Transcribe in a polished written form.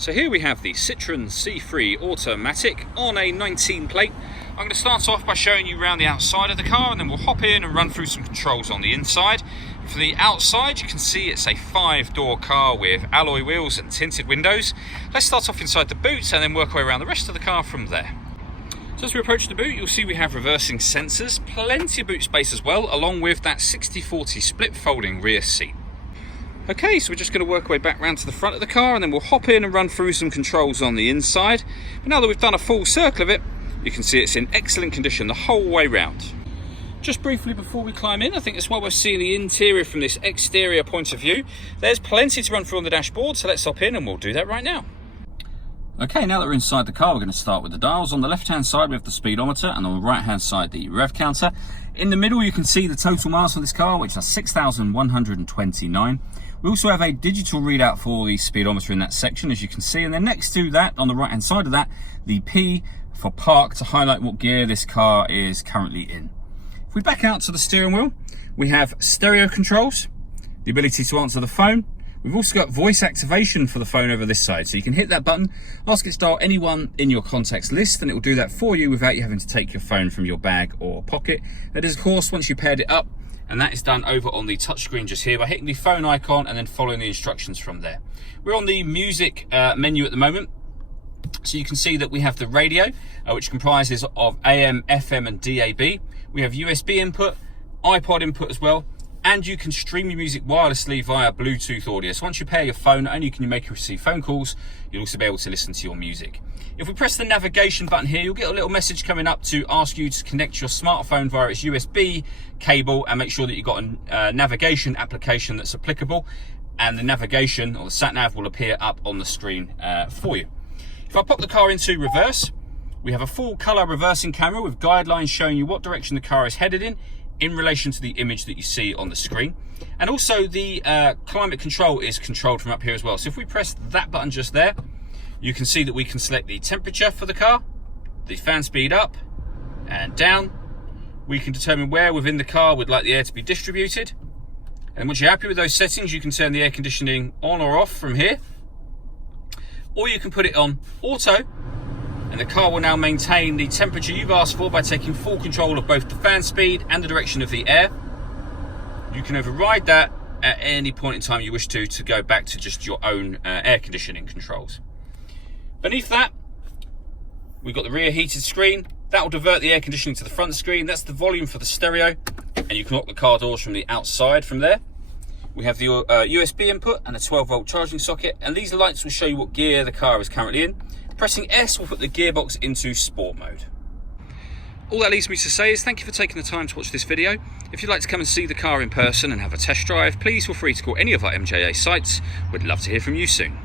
So here we have the Citroen C3 automatic on a 19 plate. I'm going to start off by showing you around the outside of the car, and then we'll hop in and run through some controls on the inside. For the outside, you can see it's a 5-door car with alloy wheels and tinted windows. Let's start off inside the boot and then work our way around the rest of the car from there. So as we approach the boot, you'll see we have reversing sensors, plenty of boot space as well, along with that 60/40 split folding rear seat. Okay, so we're just going to work our way back round to the front of the car, and then we'll hop in and run through some controls on the inside. But now that we've done a full circle of it, you can see it's in excellent condition the whole way round. Just briefly before we climb in, I think it's while we're seeing the interior from this exterior point of view, there's plenty to run through on the dashboard, so let's hop in and we'll do that right now. Okay, now that we're inside the car, we're going to start with the dials. On the left-hand side, we have the speedometer, and on the right-hand side, the rev counter. In the middle, you can see the total miles on this car, which are 6,129. We also have a digital readout for the speedometer in that section, as you can see. And then next to that, on the right-hand side of that, the P for park to highlight what gear this car is currently in. If we back out to the steering wheel, we have stereo controls, the ability to answer the phone. We've also got voice activation for the phone over this side, so you can hit that button, ask it to dial anyone in your contacts list, and it will do that for you without you having to take your phone from your bag or pocket. That is, of course, once you paired it up, and that is done over on the touchscreen just here by hitting the phone icon and then following the instructions from there. We're on the music menu at the moment, so you can see that we have the radio, which comprises of AM, FM and DAB. We have USB input, iPod input as well, and you can stream your music wirelessly via Bluetooth audio. So once you pair your phone, not only can you make and receive phone calls, you'll also be able to listen to your music. If we press the navigation button here, you'll get a little message coming up to ask you to connect your smartphone via its USB cable and make sure that you've got a navigation application that's applicable, and the navigation or the sat nav will appear up on the screen for you. If I pop the car into reverse, we have a full color reversing camera with guidelines showing you what direction the car is headed in relation to the image that you see on the screen. And also the climate control is controlled from up here as well. So if we press that button just there, you can see that we can select the temperature for the car, the fan speed up and down. We can determine where within the car we'd like the air to be distributed. And once you're happy with those settings, you can turn the air conditioning on or off from here. Or you can put it on auto, and the car will now maintain the temperature you've asked for by taking full control of both the fan speed and the direction of the air. You can override that at any point in time you wish to go back to just your own air conditioning controls. Beneath that, we've got the rear heated screen. That will divert the air conditioning to the front screen. That's the volume for the stereo, and you can lock the car doors from the outside from there. We have the USB input and a 12-volt charging socket, and these lights will show you what gear the car is currently in. Pressing S will put the gearbox into sport mode. All that leaves me to say is thank you for taking the time to watch this video. If you'd like to come and see the car in person and have a test drive, please feel free to call any of our MJA sites. We'd love to hear from you soon.